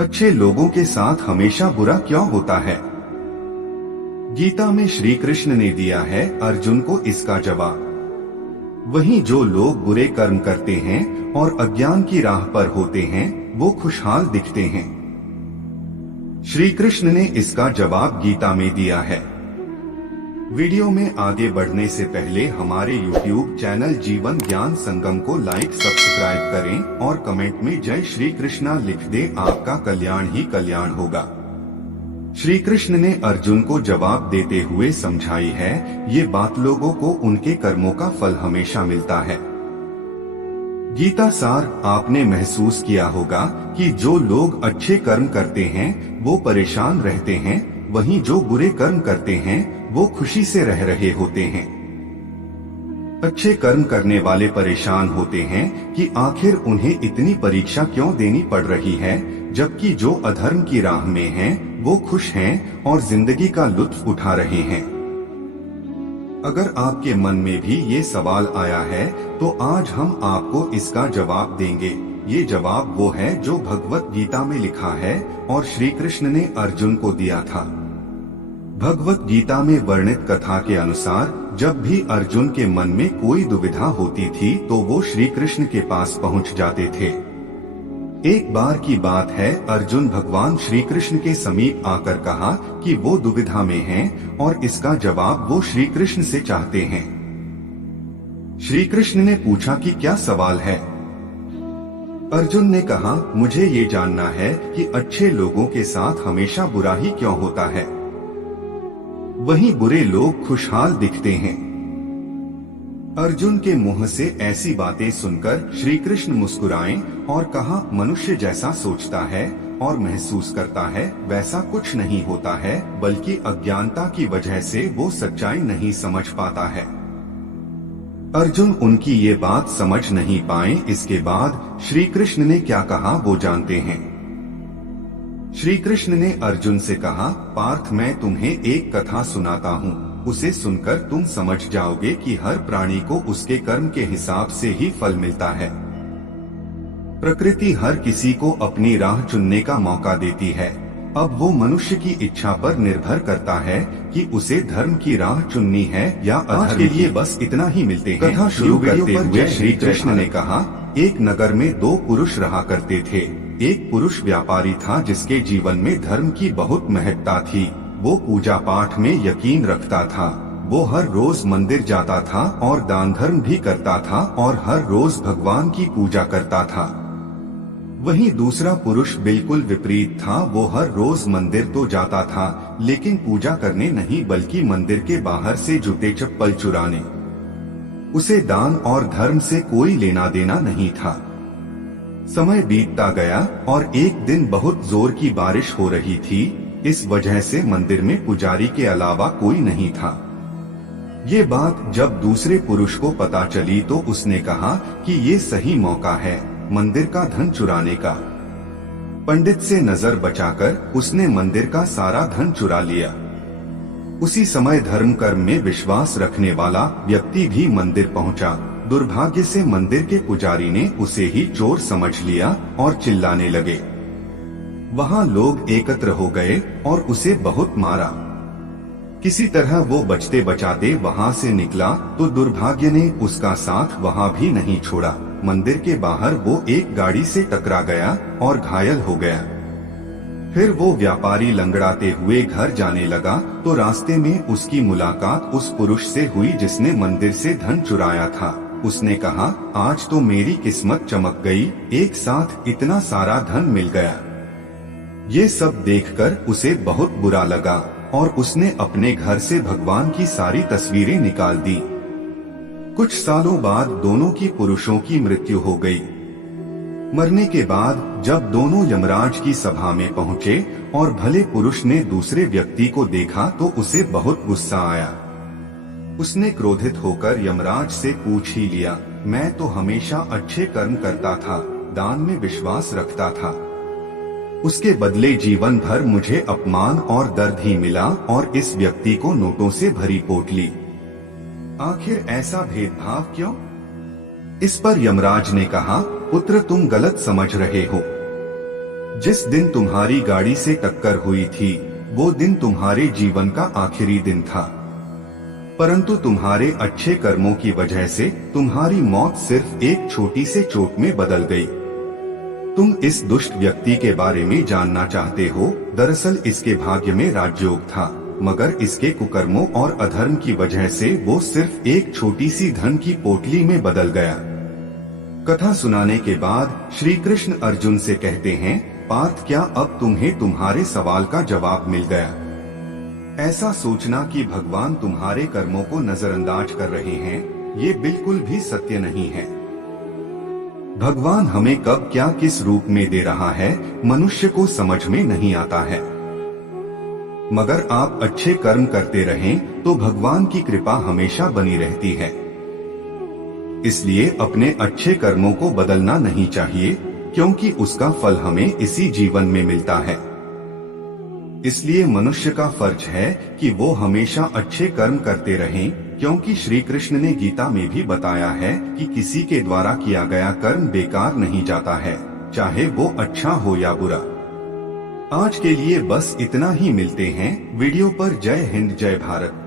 अच्छे लोगों के साथ हमेशा बुरा क्यों होता है? गीता में श्री कृष्ण ने दिया है अर्जुन को इसका जवाब। वहीं जो लोग बुरे कर्म करते हैं और अज्ञान की राह पर होते हैं वो खुशहाल दिखते हैं। श्री कृष्ण ने इसका जवाब गीता में दिया है। वीडियो में आगे बढ़ने से पहले हमारे YouTube चैनल जीवन ज्ञान संगम को लाइक सब्सक्राइब करें और कमेंट में जय श्री कृष्णा लिख दें। आपका कल्याण ही कल्याण होगा। श्री कृष्ण ने अर्जुन को जवाब देते हुए समझाई है ये बात लोगों को उनके कर्मों का फल हमेशा मिलता है। गीता सार आपने महसूस किया होगा कि जो लोग अच्छे कर्म करते हैं वो परेशान रहते हैं, वहीं जो बुरे कर्म करते हैं वो खुशी से रह रहे होते हैं। अच्छे कर्म करने वाले परेशान होते हैं कि आखिर उन्हें इतनी परीक्षा क्यों देनी पड़ रही है, जबकि जो अधर्म की राह में हैं वो खुश हैं और जिंदगी का लुत्फ उठा रहे हैं। अगर आपके मन में भी ये सवाल आया है तो आज हम आपको इसका जवाब देंगे। ये जवाब वो है जो भगवत गीता में लिखा है और श्री कृष्ण ने अर्जुन को दिया था। भगवत गीता में वर्णित कथा के अनुसार जब भी अर्जुन के मन में कोई दुविधा होती थी तो वो श्री कृष्ण के पास पहुंच जाते थे। एक बार की बात है, अर्जुन भगवान श्री कृष्ण के समीप आकर कहा कि वो दुविधा में हैं और इसका जवाब वो श्री कृष्ण से चाहते हैं। श्री कृष्ण ने पूछा कि क्या सवाल है? अर्जुन ने कहा मुझे ये जानना है कि अच्छे लोगों के साथ हमेशा बुरा ही क्यों होता है, वहीं बुरे लोग खुशहाल दिखते हैं। अर्जुन के मुंह से ऐसी बातें सुनकर श्री कृष्ण मुस्कुराए और कहा मनुष्य जैसा सोचता है और महसूस करता है वैसा कुछ नहीं होता है, बल्कि अज्ञानता की वजह से वो सच्चाई नहीं समझ पाता है। अर्जुन उनकी ये बात समझ नहीं पाए। इसके बाद श्री कृष्ण ने क्या कहा वो जानते हैं। श्री कृष्ण ने अर्जुन से कहा पार्थ मैं तुम्हें एक कथा सुनाता हूँ, उसे सुनकर तुम समझ जाओगे कि हर प्राणी को उसके कर्म के हिसाब से ही फल मिलता है। प्रकृति हर किसी को अपनी राह चुनने का मौका देती है। अब वो मनुष्य की इच्छा पर निर्भर करता है कि उसे धर्म की राह चुननी है या अधर्म के लिए बस इतना ही मिलते हैं। कथा शुरू करते हुए श्री कृष्ण ने कहा एक नगर में दो पुरुष रहा करते थे। एक पुरुष व्यापारी था जिसके जीवन में धर्म की बहुत महत्ता थी। वो पूजा पाठ में यकीन रखता था। वो हर रोज मंदिर जाता था और दान धर्म भी करता था और हर रोज भगवान की पूजा करता था। वहीं दूसरा पुरुष बिल्कुल विपरीत था। वो हर रोज मंदिर तो जाता था लेकिन पूजा करने नहीं, बल्कि मंदिर के बाहर से जूते चप्पल चुराने। उसे दान और धर्म से कोई लेना देना नहीं था। समय बीतता गया और एक दिन बहुत जोर की बारिश हो रही थी। इस वजह से मंदिर में पुजारी के अलावा कोई नहीं था। ये बात जब दूसरे पुरुष को पता चली तो उसने कहा कि ये सही मौका है मंदिर का धन चुराने का। पंडित से नजर बचाकर उसने मंदिर का सारा धन चुरा लिया। उसी समय धर्म कर्म में विश्वास रखने वाला व्यक्ति भी मंदिर पहुंचा। दुर्भाग्य से मंदिर के पुजारी ने उसे ही चोर समझ लिया और चिल्लाने लगे। वहां लोग एकत्र हो गए और उसे बहुत मारा। किसी तरह वो बचते बचाते वहां से निकला तो दुर्भाग्य ने उसका साथ वहां भी नहीं छोड़ा। मंदिर के बाहर वो एक गाड़ी से टकरा गया और घायल हो गया। फिर वो व्यापारी लंगड़ाते हुए घर जाने लगा तो रास्ते में उसकी मुलाकात उस पुरुष से हुई जिसने मंदिर से धन चुराया था। उसने कहा आज तो मेरी किस्मत चमक गई, एक साथ इतना सारा धन मिल गया। ये सब देखकर उसे बहुत बुरा लगा और उसने अपने घर से भगवान की सारी तस्वीरें निकाल दी। कुछ सालों बाद दोनों की पुरुषों की मृत्यु हो गई। मरने के बाद जब दोनों यमराज की सभा में पहुंचे और भले पुरुष ने दूसरे व्यक्ति को देखा तो उसे बहुत गुस्सा आया। उसने क्रोधित होकर यमराज से पूछ ही लिया, मैं तो हमेशा अच्छे कर्म करता था, दान में विश्वास रखता था, उसके बदले जीवन भर मुझे अपमान और दर्द ही मिला और इस व्यक्ति को नोटों से भरी पोटली। आखिर ऐसा भेदभाव क्यों? इस पर यमराज ने कहा, पुत्र तुम गलत समझ रहे हो। जिस दिन तुम्हारी गाड़ी से टक्कर हुई थी वो दिन तुम्हारे जीवन का आखिरी दिन था, परंतु तुम्हारे अच्छे कर्मों की वजह से तुम्हारी मौत सिर्फ एक छोटी से चोट में बदल गई। तुम इस दुष्ट व्यक्ति के बारे में जानना चाहते हो। दरअसल इसके भाग्य में राजयोग था, मगर इसके कुकर्मों और अधर्म की वजह से वो सिर्फ एक छोटी सी धन की पोटली में बदल गया। कथा सुनाने के बाद श्री कृष्ण अर्जुन से कहते हैं, पार्थ क्या अब तुम्हें तुम्हारे सवाल का जवाब मिल गया? ऐसा सोचना कि भगवान तुम्हारे कर्मों को नजरअंदाज कर रहे हैं, ये बिल्कुल भी सत्य नहीं है। भगवान हमें कब क्या किस रूप में दे रहा है मनुष्य को समझ में नहीं आता है, मगर आप अच्छे कर्म करते रहें तो भगवान की कृपा हमेशा बनी रहती है। इसलिए अपने अच्छे कर्मों को बदलना नहीं चाहिए, क्योंकि उसका फल हमें इसी जीवन में मिलता है। इसलिए मनुष्य का फर्ज है कि वो हमेशा अच्छे कर्म करते रहें, क्योंकि श्री कृष्ण ने गीता में भी बताया है कि किसी के द्वारा किया गया कर्म बेकार नहीं जाता है, चाहे वो अच्छा हो या बुरा। आज के लिए बस इतना ही, मिलते हैं वीडियो पर। जय हिंद, जय भारत।